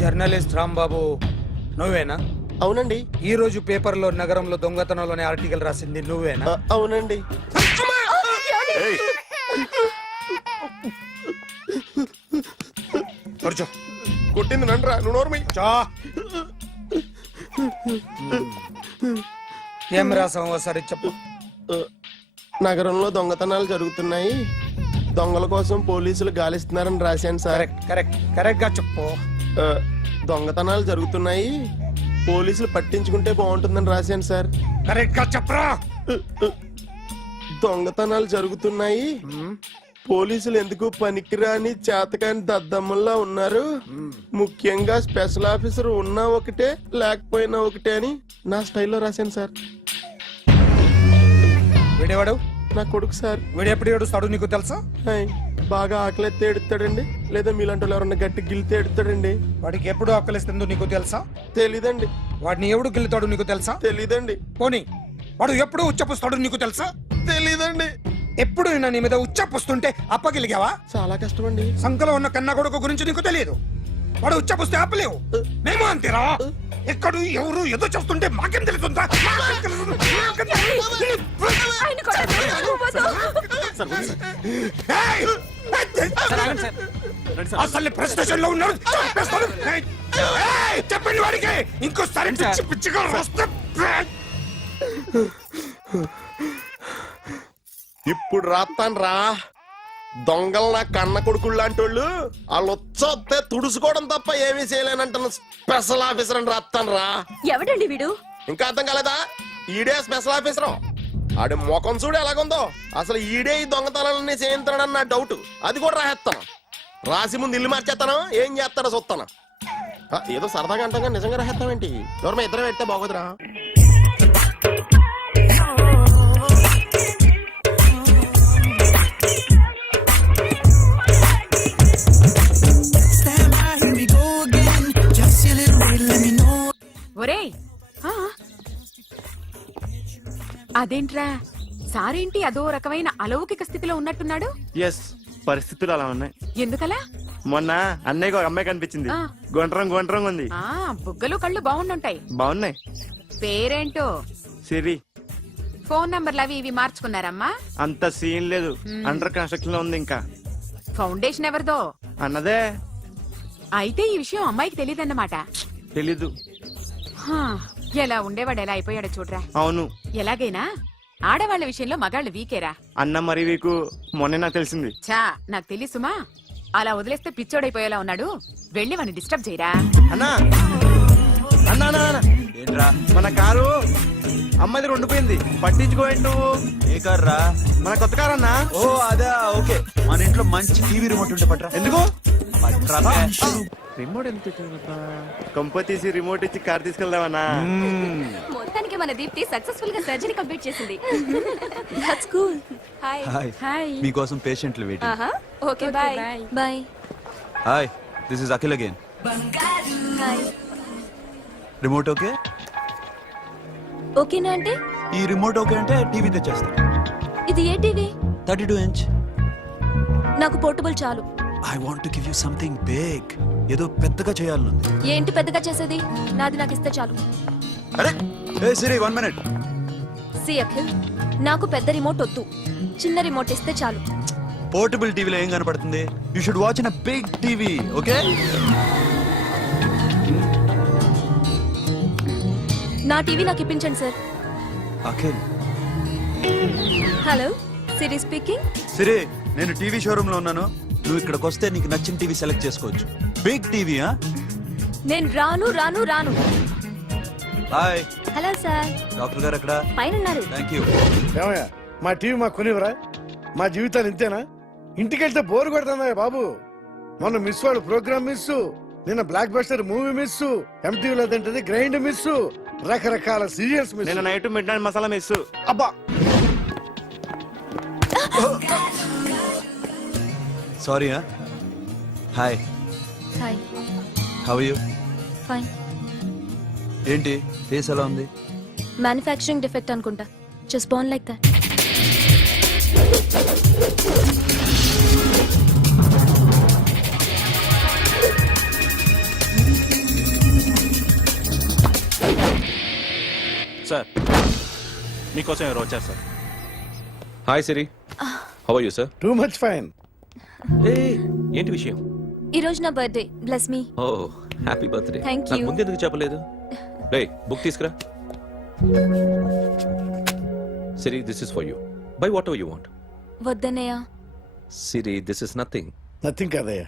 Journalist Rambabu నువ్వేనా? అవునండి. ఈ రోజు పేపర్లో నగరంలో దొంగతనంలోనే ఆర్టికల్ రాసింది నువ్వేనా? అవునండి. కూర్చో. కొట్టింది నండ్రా, నువ్వు నోర్మి. ఏం రాసావు ఒకసారి చెప్పు. నగరంలో దొంగతనాలు జరుగుతున్నాయి, దొంగల కోసం పోలీసులు గాలిస్తున్నారని రాశాను సార్. కరెక్ట్ గా చెప్పు. దొంగతనాలు జరుగుతున్నాయి, పోలీసులు పట్టించుకుంటే బాగుంటుందని రాశాను సార్. కరెక్ట్ గా చెప్పరా. దొంగతనాలు జరుగుతున్నాయి, పోలీసులు ఎందుకు పనికిరాని చేతకాని దద్దమ్మల్లా ఉన్నారు, ముఖ్యంగా స్పెషల్ ఆఫీసర్ ఉన్నా ఒకటే లేకపోయినా ఒకటే అని నా స్టైల్లో రాశాను సార్. వీడేవాడు? నా కొడుకు సార్. వీడు ఎప్పుడు ఏడుస్తాడు నీకు తెలుసా? బాగా ఆకలిస్తే ఎడుతాడండి, లేదా మీలాంటి వాళ్ళు ఎవరన్నా గట్టి గిల్లితే ఎడుతాడండి. వాడికి ఎప్పుడు ఆకలిస్తుందో నీకు తెలుసా? తెలీదండి. వాడిని ఎవడు గిల్లుతాడు నీకు తెలుసా? తెలీదండి. పోనీ వాడు ఎప్పుడు ఉచ్చపుస్తాడు నీకు తెలుసా? తెలీదండి. ఎప్పుడు నీ మీద ఉచ్చపుస్తుంటే అప్పగిలిగావా? చాలా కష్టం అండి. సంకలో ఉన్న కన్నా కొడుకు గురించి నీకు తెలియదు. వాడు ఉచ్చపుస్తే ఆపలేవు. మేము అంతేరా. ఎక్కడు ఎవరు ఏదో చేస్తుంటే మాకేం తెలుస్తుందా? అసలు ప్రెస్టేషన్ లో ఉన్నాడు. చెప్పండి వాడికి ఇంకోసారి పిచ్చి పిచ్చిగా వస్తే. ఇప్పుడు రాత్తాను రా. దొంగలు నా కన్న కొడుకుళ్ళు లాంటి వాళ్ళు వాళ్ళు వచ్చొస్తే తుడుచుకోవడం తప్ప ఏమీ చేయలేనంటున్న స్పెషల్ ఆఫీసర్ అని రాత్తాను రా. ఎవడండి వీడు? ఇంకా అర్థం కాలేదా? ఈడే స్పెషల్ ఆఫీసర్. ఆడి ముఖం చూడు ఎలాగుందో. అసలు ఈడే ఈ దొంగతనాలన్నీ చేయించాడని నా డౌట్. అది కూడా రాసేస్తాను. రాసి ముందు ఇల్లు మార్చేస్తాను, ఏం చేస్తాడో చూస్తాను. ఏదో సరదాగా అంటాం, నిజంగా రాసేస్తామేంటి? ఎవరు ఇద్దరం పెడితే బాగోదురా. ఒరేయ్, అదేంట్రా సారేంటి అదో రకమైన అలౌకిక స్థితిలో ఉన్నట్టున్నాడు? ఎస్, పరిస్థితులు అలా ఉన్నాయి. ఎందుకలా? మొన్న అన్నయ్యకు ఒక అమ్మాయి కనిపించింది. గుండ్రం ఉంది. బుగ్గలు కళ్ళు బాగుండుంటాయి. బాగున్నాయి. పేరేంటో? సిరి. ఫోన్ నంబర్లు అవి ఇవి మార్చుకున్నారమ్మా? అంత సీన్ లేదు, అండర్ కన్స్ట్రక్షన్ లో ఉంది. ఇంకా ఫౌండేషన్ ఎవరిదో అన్నదే. అయితే ఈ విషయం అమ్మాయికి తెలియదన్నమాట. తెలీదు. ఎలా ఉండేవాడు ఎలా అయిపోయాడో చూడరా. అవును. ఎలాగైనా ఆడవాళ్ల విషయంలో మగాళ్ళు వీకేరా. అన్న మరి వీకు మొన్నే నాకు తెలిసింది. చా, నాకు తెలుసుమా. అలా వదిలేస్తే పిచ్చోడైపోయేలా ఉన్నాడు. వెళ్ళి వాడిని డిస్టర్బ్ చేయరా. అన్నా అన్నా ఏంట్రా, మన కారు అమ్మాయిది ఉండిపోయింది, పట్టించుకోండి నువ్వు. ఏ కార్ రా? మన కొత్త కారు అన్నా. ఓ అదా, ఓకే. మన ఇంట్లో మంచి టీవీ రిమోట్ ఉంటే పట్రా. ఎందుకు? రిమోట్ ఎంత కంప తీసి రిమోట్ ఇచ్చి కార్ తీసుకెళ్దామన్నా. మొత్తానికి మన దీప్తి సక్సెస్ఫుల్ గా సర్జరీ కంప్లీట్ చేసింది. That's cool. హాయ్. హాయ్. మీకోసం పేషెంట్లు waiting. Okay, bye. Bye. Hi, this is Akhil again. Hi. Remote okay? ఓకేనా అంటే? ఈ రిమోట్ ఓకే అంటే టీవీ తెచ్చేస్తా. ఇది ఏ టీవీ? 32 ఇంచ్. నాకు పోర్టబుల్ చాలు. I want to give you something big. ఏదో పెద్దగా చేయాలనుంది. ఏంటి పెద్దగా చేసేది? నాది నాకు ఇస్తే చాలు. అరే ఏ సిరి, 1 మినిట్. సి అఖిల్, నాకు పెద్ద రిమోట్ వద్దు, చిన్న రిమోట్ ఇస్తే చాలు. పోర్టబుల్ టీవీలో ఏం కనపడుతుంది? You should watch in a big TV, okay? నా టీవీ నాకు ఇప్పించండి sir. Akhil. Hello, Siri speaking. Siri, నేను టీవీ షోరూమ్ లో ఉన్నాను. నువ్వు ఇక్కడికి వస్తే నీకు నచ్చిన టీవీ సెలెక్ట్ చేసుకోవచ్చు. Big TV. నేను రాను రాను రాను. హాయ్. Hello sir. డాక్టర్ గారు ఎక్కడ? పైన ఉన్నారు. Thank you. ఏమయ్యా, మా టీవీ మాకు కొనివరా? మా జీవితాలు ఇంతేనా? ఇంటికెళ్తే బోర్ కొడుతుందా బాబు? మొన్న మిస్ వాళ్ళు ప్రోగ్రామ్ మిస్, నిన్న బ్లాక్ బస్టర్ మూవీ మిస్, ఎంటీవీలో తింటది గ్రైండ్ మిస్, రకరకాల సీరియల్స్ మిస్. నేను నైట్ మిడ్ నైట్ మసాలా మిస్. అబ్బా, sorry. Hi. Hi. How are you? Fine. ఏంటి ఫేస్ ఎలా ఉంది? మ్యానుఫ్యాక్చరింగ్ డిఫెక్ట్ అనుకుంటా. Just born like that. Sir మీకోసం ఎవరు వచ్చారు sir? Hi Siri how are you sir? Too much fine. ఏంటి విషయం? ఈ రోజు నా birthday. Bless me. Oh happy birthday. Thank నాకు you. ముందు ఎందుకు చెప్పలేదు? రే బుక్ తీసుకురా. Siri this is for you. Buy whatever you want. వద్దన్నయ్య. Siri this is nothing. Nothing కాదయ్యా,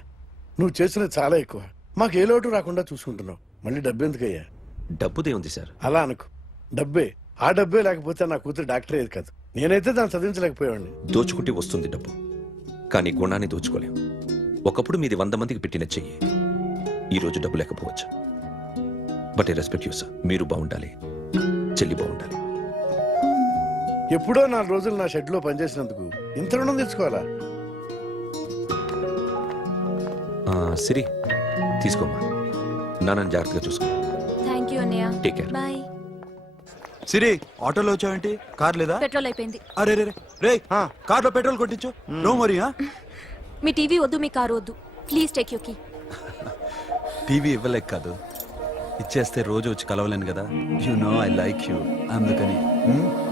నువ్వు చేసినది చాలా ఎక్కువ. మాకు ఏ లోటు రాకుండా చూసుకుంటున్నావు. మళ్ళీ డబ్బు ఎందుకయ్యా? డబ్బుదే ఉంది సార్. అలా అనుకో, డబ్బే. ఆ డబ్బే లేకపోతే నా కూతురు డాక్టర్ అయ్యేది కాదు. నేనైతే దాన్ని చదివించలేకపోయాడిని. దోచుకుంటే వస్తుంది డబ్బు, కానీ గుణాన్ని దోచుకోలేం. ఒకప్పుడు మీది 100 మందికి పెట్టిన చెయ్యి, ఈ రోజు డబ్బు లేకపోవచ్చు. But I respect you sir. మీరు బాగుండాలి, చెల్లి బాగుండాలి. ఎప్పుడో 4 రోజులు నా షెడ్ లో పనిచేసినందుకు ఇంత రుణం తెచ్చుకోవాలా? సిరి తీసుకోమ్మా, నాన్నని జాగ్రత్తగా చూసుకో. థ్యాంక్ యూ అన్నయ్య. Take care. బాయ్. సిరి ఆటోలో వచ్చావేంటి? కార్ లేదా? పెట్రోల్ అయిపోయింది. అరే రే రే కార్లో పెట్రోల్ కొట్టించు. నో మరి. మీ టీవీ వద్దు, మీ కారు వద్దు. Please take you key. TV ఇవ్వలేక కాదు, ఇచ్చేస్తే రోజు వచ్చి కలవలేను కదా. You know I like you. అందుకని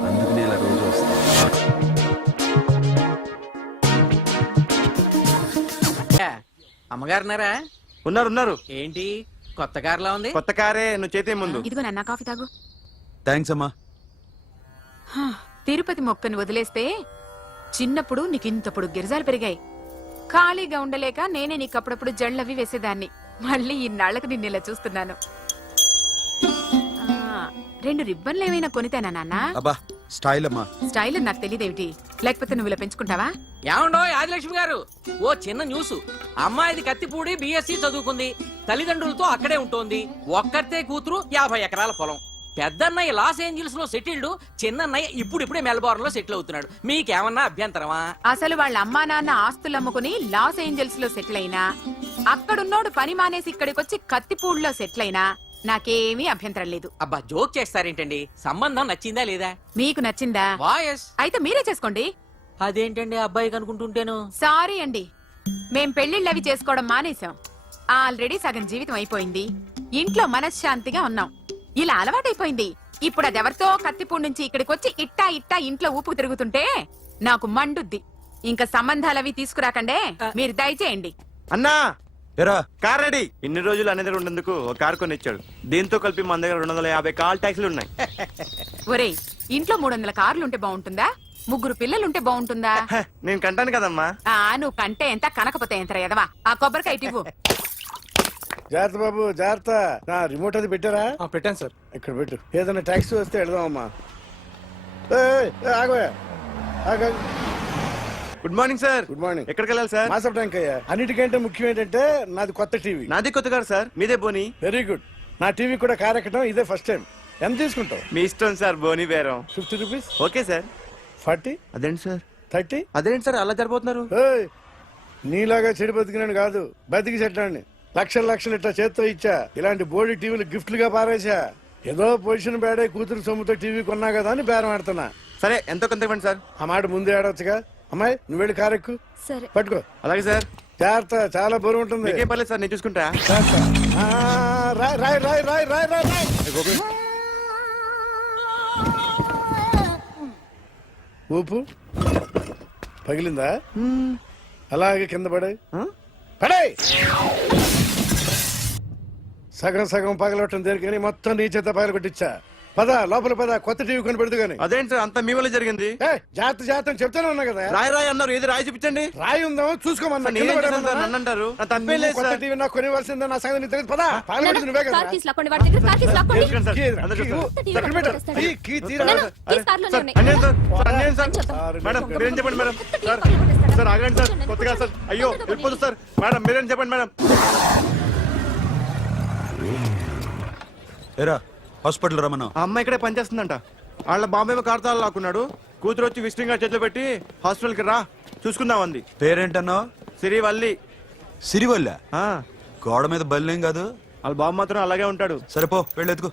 అందుకని ఇలా రోజు వస్తా. అమ్మగారున్నారా? ఉన్నారు ఉన్నారు. ఏంటి కొత్త కారులా ఉంది? కొత్త కారే, నువ్వు చేతే ముందు. ఇదిగో నాన్న కాఫీ తాగు. థ్యాంక్స్ అమ్మా. తిరుపతి మొక్కను వదిలేస్తే చిన్నప్పుడు నీకు ఇంతప్పుడు గిరిజాలు పెరిగాయి. ఖాళీగా ఉండలేక నేనే నీకు అప్పుడప్పుడు జళ్ళవి వేసేదాన్ని. మళ్ళీ ఇన్నాళ్లకు నిన్ను ఇలా చూస్తున్నాను. 2 రిబ్బన్లు ఏమైనా కొనితేనా నాన్న? అబ్బా స్టైల్ అమ్మా. స్టైల్ అని నాకు తెలియదేమిటి? లేకపోతే నువ్వు ఇలా పెంచుకుంటావా? ఏమండో ఆదిలక్ష్మి గారు, ఓ చిన్న న్యూస్. అమ్మాయిది కత్తిపూడి BSc చదువుకుంది, తల్లిదండ్రులతో అక్కడే ఉంటోంది. ఒక్కతే కూతురు, 50 ఎకరాల పొలం. పెద్దన్నయ్య లాస్ ఏంజల్స్ లో సెటిల్డ్, చిన్నన్నయ్య ఇప్పుడిప్పుడే మెల్బోర్న్ లో సెటిల్ అవుతున్నాడు. మీకేమన్నా అభ్యంతరమా? అసలు వాళ్ళ అమ్మా నాన్న ఆస్తులు అమ్ముకుని లాస్ ఏంజల్స్ లో సెటిల్ అయినా, అక్కడున్నోడు పని మానేసి ఇక్కడికొచ్చి కత్తిపూడిలో సెటిల్ అయినా నాకేమీ అభ్యంతరం లేదు. అబ్బా జోక్ చేస్తారేంటండి? సంబంధం నచ్చిందా లేదా? మీకు నచ్చిందా? వాయస్ అయితే మీరే చేసుకోండి. అదేంటండి అబ్బాయికి అనుకుంటుంటేను? సారీ అండి, మేం పెళ్లిళ్ళు అవి చేసుకోవడం మానేశాం. ఆల్రెడీ సగం జీవితం అయిపోయింది. ఇంట్లో మనశ్శాంతిగా ఉన్నాం. ఇలా అలవాటైపోయింది. ఇప్పుడు అది ఎవరితో కత్తిపూడి నుంచి ఇక్కడికి వచ్చి ఇట్టా ఇట్టా ఇంట్లో ఊపుకు తిరుగుతుంటే నాకు మండుద్ది. ఇంకా సంబంధాలవి తీసుకురాకండే, మీరు దయచేయండి. అన్నా ఎరా కార్ రెడీ. ఇన్ని రోజులు అనే దగ్గర ఉండేందుకు ఒక కార్ కొని ఇచ్చాడు. దీంతో కలిపి మన దగ్గర 250 కాల్ ట్యాక్సీలు ఉన్నాయి. ఒరేయ్, ఇంట్లో 300 కార్లుంటే బాగుంటుందా? 3 పిల్లలుంటే బాగుంటుందా? నేను కంటాను కదమ్మా. నువ్వు కంటే ఎంత కనకపోతే ఎంత ఎదవా. ఆ కొబ్బరికాయ ఇవ్వు. జాగ్రత్త బాబు, జాగ్రత్త. నా రిమోట్ అది పెట్టారా? పెట్టాను సార్. ఇక్కడ పెట్టు. ఏదైనా ట్యాక్సీ వస్తే వెళదామమ్మా. ఆగవే. Good morning sir. Good morning. ఎక్కడికి వెళ్ళాలి సార్? మాసప్ ట్యాంక్ అయ్యా. అన్నిటికంటే ముఖ్యం ఏంటంటే నాది కొత్త టీవీ. నాది కొత్త కారు సార్, మీదే బోని. Very good. నా టీవీ కూడా కార్ ఎక్కడం ఇదే ఫస్ట్ టైం. ఎంత తీసుకుంటావు? మీ ఇష్టం సార్, బోని బేరం. 50 రూపీస్. Okay sir. 40, అదేంటి సార్? 30. అదేంటి సార్ అలా జరిపోతున్నారు? నీలాగా చెడు బతికినాను కాదు, బతికి చెట్లాండి. లక్షలు ఇట్లా చేత్తో ఇచ్చా. ఇలాంటి బోర్డు టీవీలు గిఫ్ట్లుగా పారేసా. ఏదో పొజిషన్ బేడే కూతురు సొమ్ముతో టీవీ కొన్నా కదా అని బేరం ఆడుతున్నా. సరే ఎంతో కొంత ఇవ్వండి సార్. ఆ మాట ముందే ఆడవచ్చుగా. అమ్మాయి నువ్వు వెళ్ళి కారు ఎక్కు. సరే. పట్టుకో. అలాగే సార్. జాగ్రత్త, చాలా బరువు ఉంటుంది. మీకేం పర్లేదు సార్, నేను చూసుకుంటా. జాగ్రత్త. రాయ్. ఊపు పగిలిందా? అలాగే కింద పడే. సగం పగలవటం దేనికని మొత్తం నీ చేత పగల కొట్టించా. పద లోపల పద, కొత్త టీవీ కొని పెడదు గాని. అదేంటి సార్ అంతా మీ వల్ల జరిగింది? జాగ్రత్త చెప్తానే ఉన్నా కదా. రాయి అన్నారు, ఏది రాయి చూపించండి. రాయి ఉందామో చూసుకోమన్నా. నేనేం చేశాను సార్? నన్ను అంటారు. నా తప్పేం లేదు కొత్త సార్. టీవీ నాకు కొనివ్వాల్సిందే. నా సంగతి నీకు తెలియదు. పద పగలగొట్టింది నువ్వే కదా. కార్ కీస్ లాక్కోండి, వాడి దగ్గర కార్ కీస్ లాక్కోండి. తెలుసు సార్. కీ, అందరూ కీ, చూస్తారు. కీ, ఎక్కడ పెట్టు? కీ తీరా. కీస్ కార్లోనే సార్, ఉన్నాయి. అన్యాయం సార్. సార్, అన్యాయం సార్. సార్, మేడం మీరేం చెప్పండి మేడం. సార్ సార్ ఆగండి సార్, కొత్తగా సార్. అయ్యో వెళ్ళిపోదు సార్. మేడం మీరేం చెప్పండి మేడం. ఎరా హాస్పిటల్ రమ్మను. ఆ అమ్మాయి ఇక్కడే పనిచేస్తుందంట. వాళ్ళ బాంబేమో కార్తాలు లాక్కున్నాడు. కూతురు వచ్చి విజిటింగ్ కార్డ్ చేతిలో పెట్టి హాస్పిటల్కి రా చూసుకుందాం అంది. పేరేంటన్నావు? సిరివల్లి. సిరివల్ల? ఆ, గోడ మీద బల్లేం కాదు. వాళ్ళ బాబు మాత్రం అలాగే ఉంటాడు. సరిపో వెళ్ళెత్తుకు.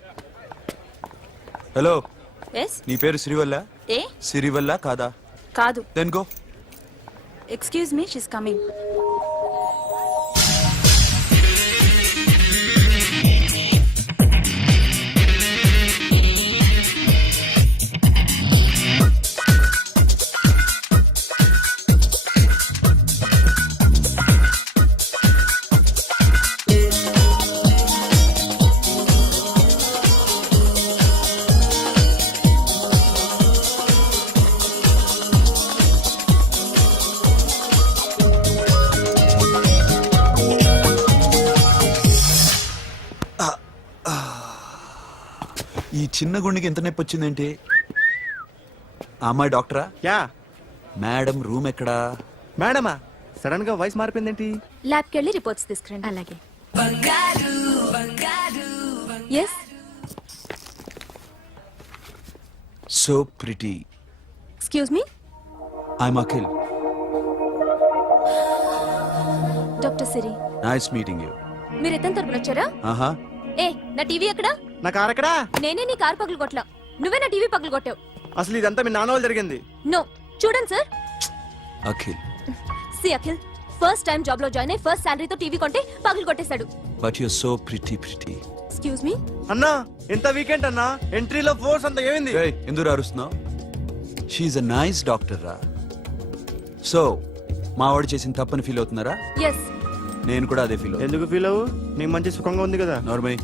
Hello, yes. నీ పేరు సిరివల్ల? ఏ సిరివల్ల కాదా? కాదు. Then go. Excuse me, she's coming. ఈ చిన్న గుండెకి ఎంత నొప్పి వచ్చిందేంటి? ఆ అమ్మాయి డాక్టరా? యా. మేడం రూమ్ ఎక్కడా? మేడమా సడన్ గా వాయిస్ మారిపోయిందేంటి? ల్యాబ్కి వెళ్ళి రిపోర్ట్స్ తీసుకురండి. అలాగే. Yes. So pretty. Excuse me, I'm Akhil. Doctor Siri. Nice meeting you. మీరు ఎత్తని తరపున వచ్చారా? ఆహా. ఏ, నా టీవీ ఎక్కడా? నా కార్ ఎక్కడా? నేనే నీ కారు పగలు కొట్టలా, నువ్వే నా టీవీ పగలు కొట్టావు. అసలు ఇదంతా మీ నాన్న వాళ్ళు జరిగింది. నో, చూడండి sir. Akhil. See Akhil, first time job లో జాయిన్ అయ్యి ఫస్ట్ శాలరీతో టీవీ కొంటే పగలు కొట్టేశాడు. But you so pretty. Excuse me. అన్నా ఎంత వీకెండ్ అన్నా, ఎంట్రీలో ఫోర్స్ అంత ఏమైంది? ఎందుకు అరుస్తున్నావు? షీఈ్ అ నైస్ డాక్టర్ రా. సో మా వాడు చేసిన తప్పని ఫీల్ అవుతున్నారా? ఎస్. నేను కూడా అదే ఫీల్ అవుతున్నా. ఎందుకు ఫీల్ అవ్వు, నీకు మంచి సుఖంగా ఉంది కదా. నార్మల్.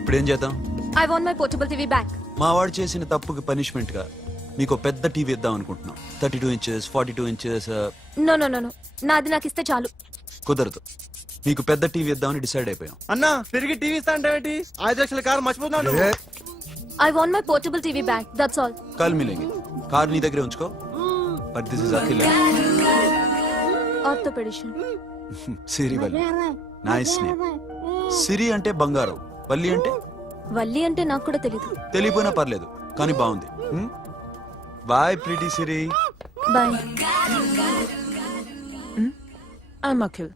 ఇప్పుడేం చేద్దాం? I want my portable TV back. మా వాడు చేసిన తప్పుకి పనిష్మెంట్ గా మీకు పెద్ద టీవీ ఇద్దాం అనుకుంటున్నాం. 32 inches, 42 inches. No no no no, నాది నాకు ఇస్తే చాలు. కుదరదు. మీకు పెద్ద టీవీ ఇద్దామని డిసైడ్ అయిపోయాం. అన్నా తిరిగి టీవీ ఇస్తా అంటే 5 లక్షల కారు మర్చిపోతున్నాడు. I want my portable TV back, that's all. Call మిలేంగి. కార్ నీ దగ్గరే ఉంచుకో. But this is Akhil. Orthopedician. Siri Valli. Nice name. Siri అంటే బంగారం, వల్లి అంటే? వల్లి అంటే నాకు కూడా తెలీదు. తెలియపోయినా పర్లేదు, కానీ బాగుంది. Bye pretty Siri. Bye. I'm Akhil.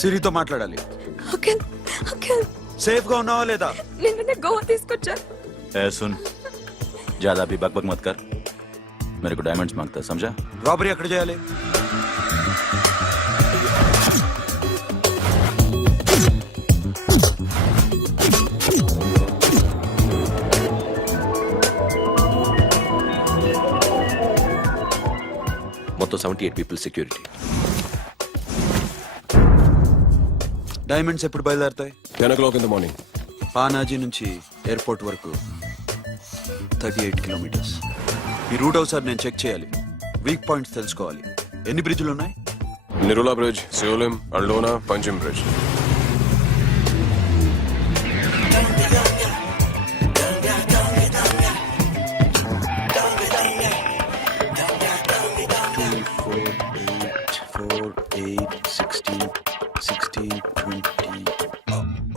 సిరితో మాట్లాడాలి. అఖిల్, అఖిల్, సేఫ్ గా ఉన్నావా లేదా? నిన్న గోవా తీసుకొచ్చాను. ए सुन, ज्यादा भी बकबक मत कर. मेरे को डायमंड्स मांगता है, समझा? రాబరీ ఎక్కడ చేయాలి? మొత్తం 78 పీపుల్ సెక్యూరిటీ. డైమండ్స్ ఎప్పుడు బయలుదేరుతాయి? 10 o'clock in the morning. Panaji నుంచి ఎయిర్పోర్ట్ వరకు 38 కిలోమీటర్స్. ఈ రూట్ ఒకసారి నేను చెక్ చేయాలి, వీక్ పాయింట్స్ తెలుసుకోవాలి. ఎన్ని బ్రిడ్జ్లు ఉన్నాయి? Nirula Bridge, Seolim, Aldona, Panjim Bridge.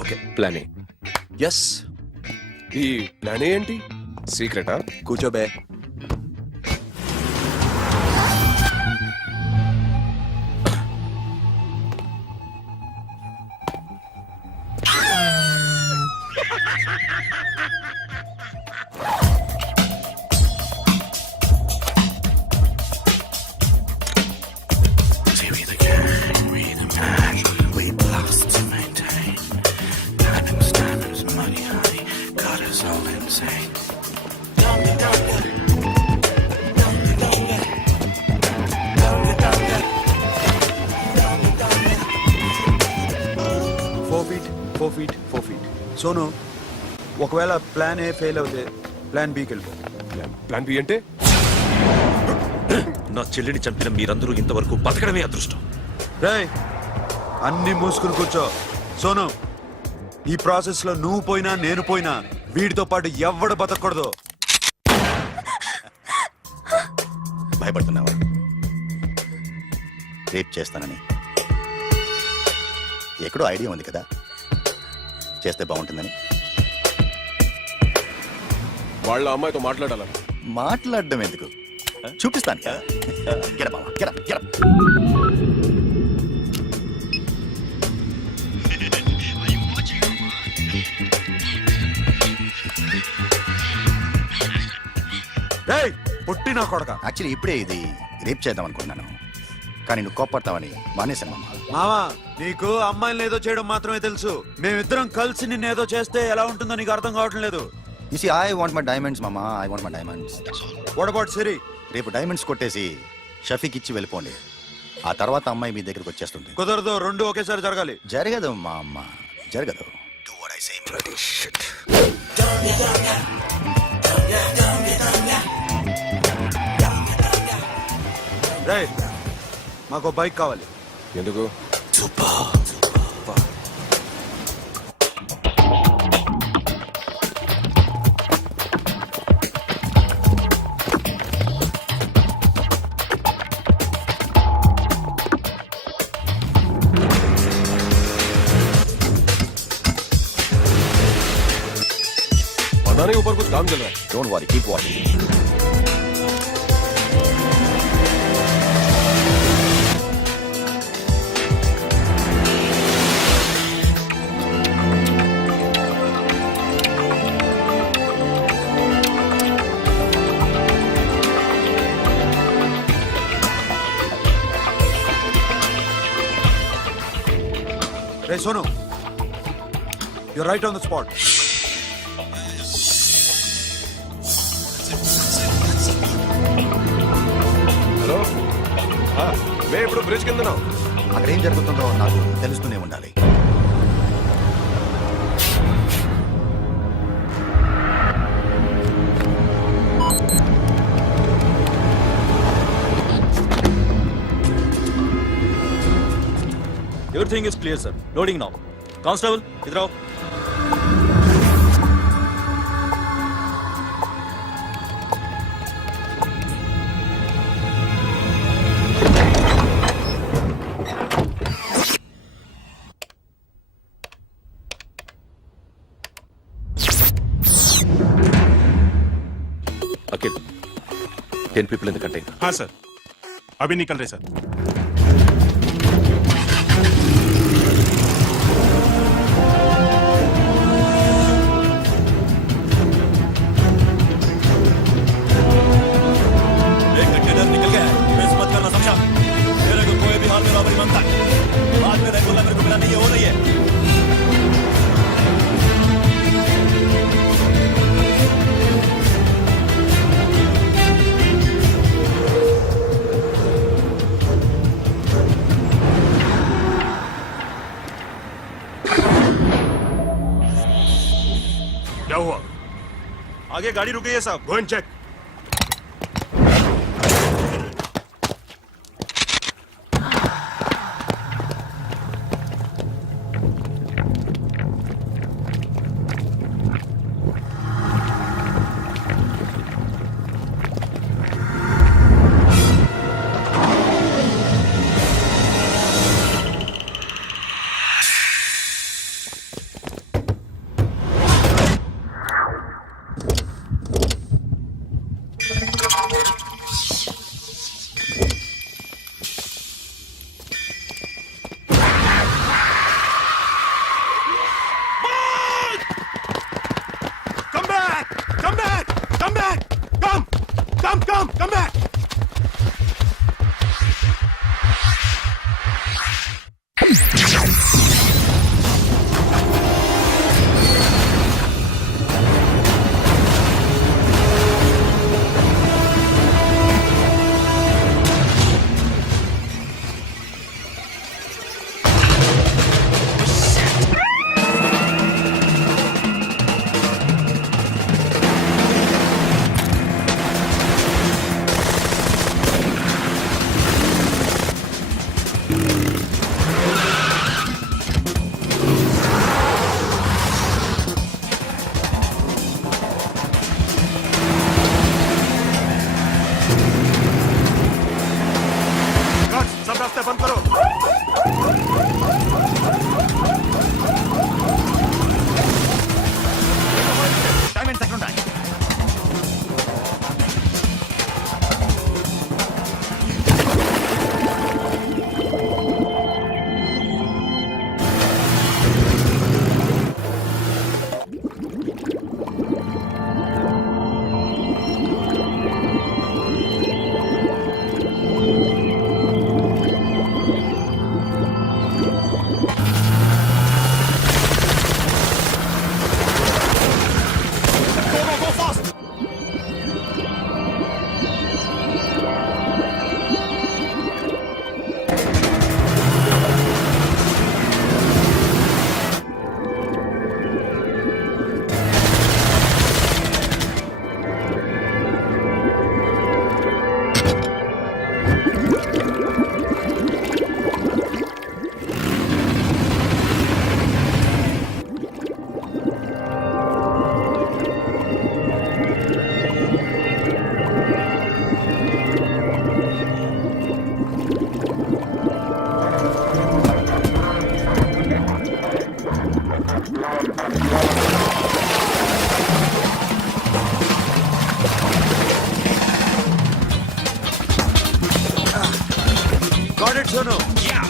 Okay, plan A. Yes. ఈ ప్లాన్ ఏంటి? సీక్రెటా? కూర్చోబే. సోను, ఒకవేళ ప్లాన్ ఏ ఫెయిల్ అవుతే ప్లాన్ బికి వెళ్ళిపో. ప్లాన్ బి అంటే? నా చెల్లిని చంపిన మీరందరూ ఇంతవరకు బతకడమే అదృష్టం. రేయ్, అన్ని మూసుకుని కూర్చో. సోను, ఈ ప్రాసెస్ లో నువ్వు పోయినా నేను పోయినా వీడితో పాటు ఎవ్వడు బతకూడదు. భయపడుతున్నావా? రేప్ చేస్తానని ఎక్కడో ఐడియా ఉంది కదా, చేస్తే బాగుంటుందని. వాళ్ళ అమ్మాయితో మాట్లాడాల. మాట్లాడడం ఎందుకు, చూపిస్తాను. గెర బావా, గెర గెర. రేయ్, పుట్టి నా కొడక. యాక్చువల్లీ ఇప్పుడే ఇది రేప్ చేద్దాం అనుకున్నాను, కానీ నువ్వు కోప్పడతావని మానేశాను మామ. మావా, నీకు అమ్మాయిని ఏదో చేయడం మాత్రమే తెలుసు. మేమిద్దరం కలిసి నిన్నేదో చేస్తే ఎలా ఉంటుందో నీకు అర్థం కావటం లేదు. You see, I want my diamonds, mama. I want my diamonds. What about Siri? రేపు డైమండ్స్ కొట్టేసి షఫీకి ఇచ్చి వెళ్ళిపోండి. ఆ తర్వాత అమ్మాయి మీ దగ్గరకు వచ్చేస్తుంది. కుదరదు, రెండు ఒకేసారి జరగాలి. జరగదు మా అమ్మ, జరగదు. Do what I say, bloody shit. రేయ్, మాకు బైక్ కావాలి. ఎందుకు? पता नहीं ऊपर कुछ काम चल रहा है. Don't worry, keep watching. Ray Sonu, you're right on the spot. Hello, మేము ఇప్పుడు బ్రిడ్జ్ కింద ఉన్నాం. అక్కడ ఏం జరుగుతుందో నాకు తెలుస్తూనే ఉండాలి. Everything is clear, sir. Loading now. Constable, idhar aao. Akhil, 10 people in the container. हाँ सर, अभी निकल रहे सर. क्या हुआ? आगे गाड़ी रुक गई है साहब. Go and check. Come back! Come back! Come back! Come back! Guards, सब रास्ते बंद करो. Diamond second time. Go fast! Got it, Sono. Yeah.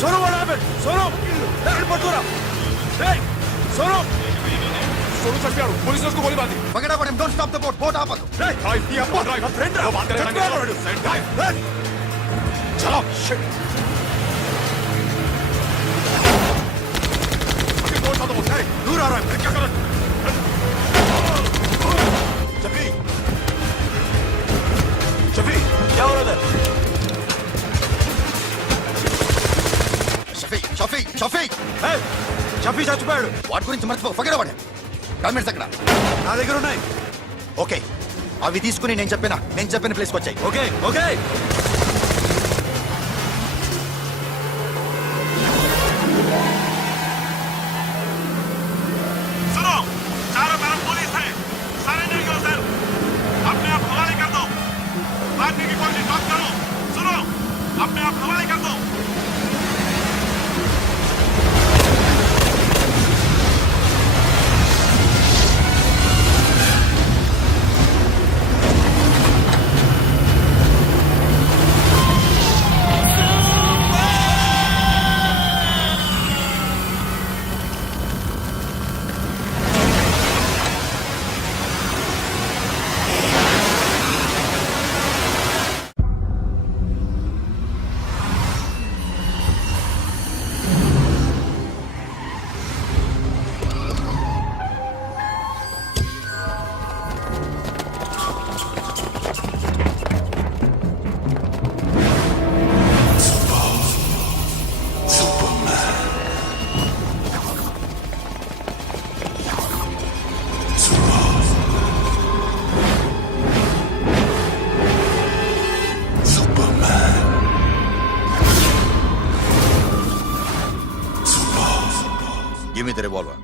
Sono, what happened? Sono! Airport दूर Hey! Sono! सोनू चढ़ गया पुलिस ने उसको गोली मार दी. Forget about him. Don't stop the boat. Boat आपस. Hey, drive दिया अपना drive. friend वो बात करें Hey! चलो. Shit. Go to the boat. Hey, Shafi చచ్చిపోయాడు. వాటి గురించి మర్చిపో, పగడవాడే. డాక్యుమెంట్స్ అక్కడ నా దగ్గర ఉన్నాయి. ఓకే, అవి తీసుకుని నేను చెప్పిన ప్లేస్కి వచ్చాయి. Okay okay. सुनो, चारों तरफ पुलिस है, सरेंडर करो सर, अपने आप हवाले कर दो, मारने की कोशिश मत करो, सुनो, अपने आप हवाले कर दो. Give me the revolver.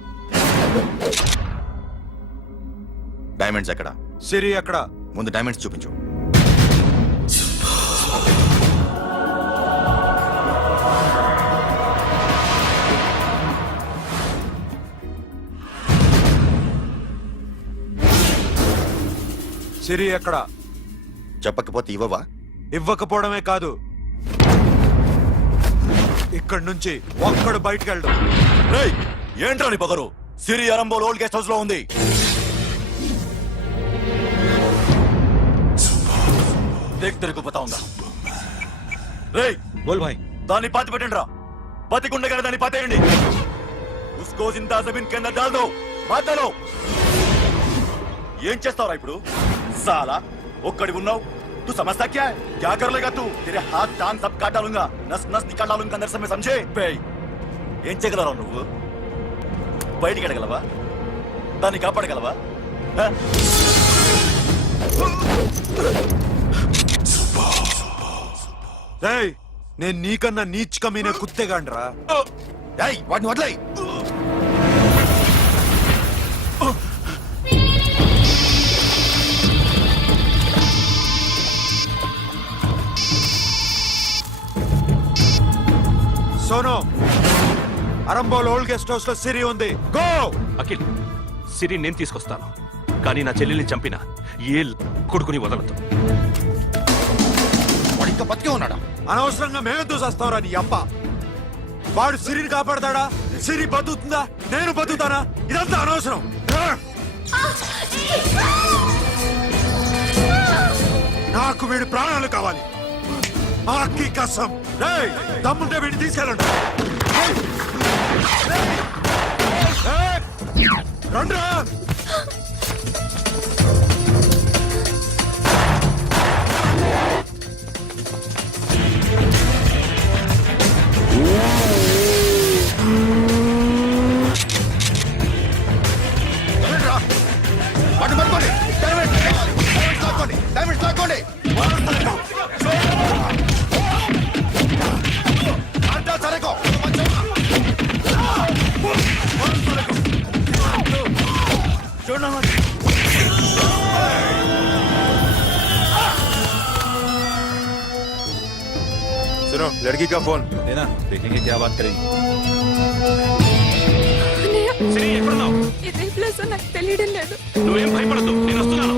Diamonds ఎక్కడ? సిరి ఎక్కడ? ముందు డైమండ్స్ చూపించు. సిరి ఎక్కడ? చెప్పకపోతే ఇవ్వవా? ఇవ్వకపోవడమే కాదు, ఇక్కడి నుంచి ఒక్కడు బయటికి వెళ్ళడు. ఏంట్రా నీ పొగరు? సిరి అరంబోల్ ఓల్డ్ గెస్ట్ హౌస్ లో ఉంది. బోల్ భాయ్. దాన్ని పాతి పెట్టండి రా. బతికుండగానే దాన్ని పాతేయండి. ఉస్కో జిందా జమీన్ కింద డాల్ దో. మాటలో ఏం చేస్తావురా ఇప్పుడు? సాలా ఒక్కడి ఉన్నావు. तू समझता क्या है? क्या कर लेगा तू? तेरे हाथ टांग सब काट डालूंगा, नस नस निकाल डालूंगा अंदर से, मैं समझे? ఏం చేయగలరా నువ్వు? బయటికి వెళ్ళగలవా? దాన్ని కాపాడగలవా? నేను నీకన్నా నీచ్ కమీనే కుత్తేగాండ్రా. వాటిని వదిలేయ్. Sono, Arambol old guest house లో సిరి ఉంది. గో. అఖిల్, సిరి నేను తీసుకొస్తాను, కానీ నా చెల్లెల్ని చంపిన ఏ కొడుకుని వదలదు. వాడు ఇంకా బతికే ఉన్నాడా? అనవసరంగా మేమెందుకు చేస్తావురా నీ అప్ప? వాడు సిరిని కాపాడతాడా? సిరి బతుకుతుందా? నేను బతుకుతానా? ఇదంతా అనవసరం. నాకు వీడి ప్రాణాలు కావాలి. ఆకి కసం. దమ్ముంటే వీడిని తీసుకెళ్ళండి. రండ్రా. పట్టుకోండి. డైమండ్స్ లాక్కోండి. सुनो, लड़की का फोन लेना, देखेंगे क्या बात करेंगे. సిరి ఎక్కడున్నావు? ఇదే ప్లేస్ నాకు తెలియడం లేదు. నువ్వేం భయపడద్దు, నేను వస్తున్నాను.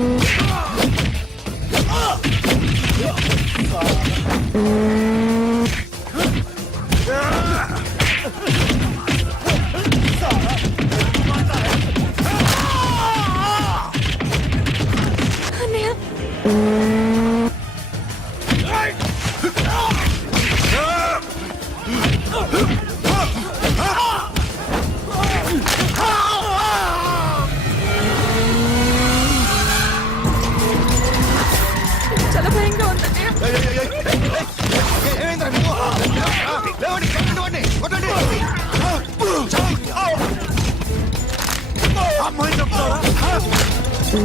చాలా భయంగా ఉంది. రే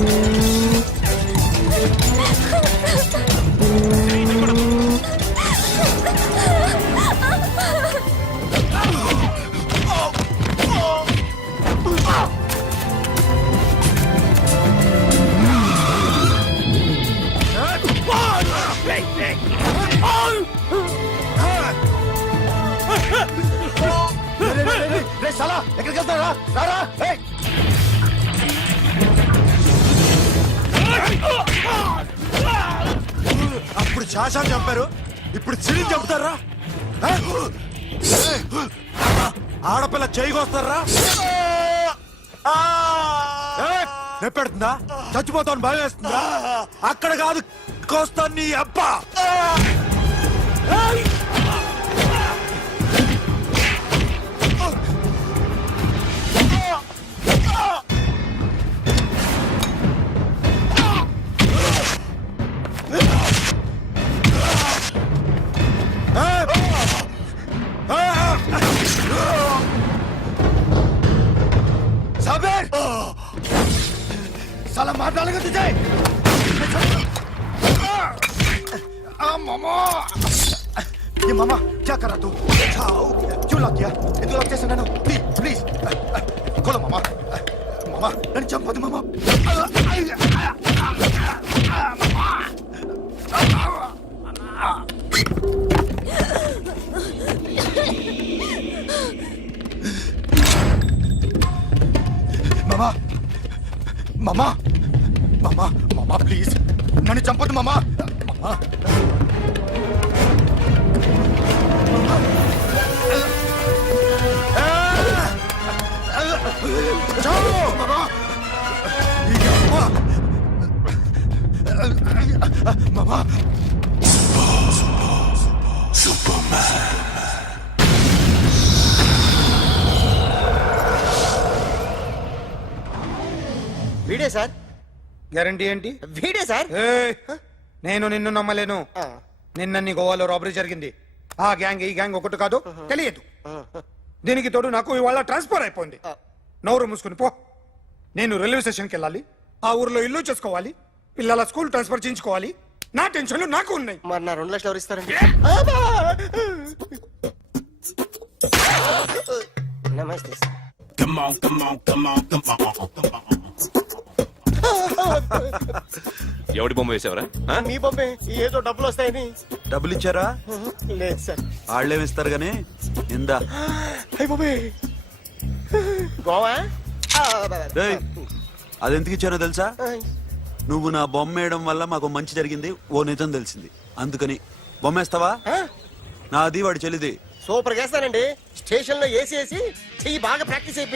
సాలా ఎక్కడికి వెళ్తారా రారా ఏయ్! అప్పుడు శాసనం చంపారు ఇప్పుడు సిరిని చంపుతారా ఆ? ఆడపిల్ల చేయకొస్తారా నెప్పెడుతుందా చచ్చిపోతాను భయం వేస్తుందా అక్కడ కాదు కోస్తాను నీ అబ్బా साबिर साला मार डालेगा तुझे मामा ये मामा क्या कर रहा तू क्यों लग गया ये तो लगते सुना प्लीज प्लीज खोलो मामा मामा नन्ను చంపొద్దు मामा మామా మామా మామా మామా ప్లీజ్ నన్ను చంపొద్దు మామా మామా చావు మామా మామా వీడే సార్ గ్యారంటీ ఏంటి? వీడే సార్ ఏయ్, నేను నిన్ను నమ్మలేను. నిన్న గోవాలో రాబరీ జరిగింది. ఆ గ్యాంగ్ ఈ గ్యాంగ్ ఒకటి కాదు, తెలియదు. దీనికి తోడు నాకు ఇవాళ ట్రాన్స్ఫర్ అయిపోయింది. నోరు మూసుకుని పో. నేను రైల్వే స్టేషన్కి వెళ్ళాలి, ఆ ఊర్లో ఇల్లు చేసుకోవాలి, పిల్లల స్కూల్ ట్రాన్స్ఫర్ చేయించుకోవాలి. నా టెన్షన్లు నాకు ఉన్నాయి. మరి నా 2 లక్షలు ఎవరు ఇస్తారండి నమస్తే సార్ ఎవడి బొమ్మ వేసావరా? మీ బొమ్మే ఏదో డబ్బులు వస్తాయని డబ్బులు ఇచ్చారా? లేదు సార్ వాళ్ళేమిస్తారు గానీ ఇందా. అయ్య బొమ్మే గోవా డేయ్, అదెందుకు ఇచ్చానో తెలుసా? నువ్వు నా బొమ్మ వేయడం వల్ల మాకు మంచి జరిగింది, ఓ నిజం తెలిసింది. అందుకని బొమ్మేస్తావా? నాది వాడి చెల్లిది. సూపర్ చేస్తానండి. స్టేషన్ లో ఏసీ చెయ్యి బాగా ప్రాక్టీస్ అయిపోయింది.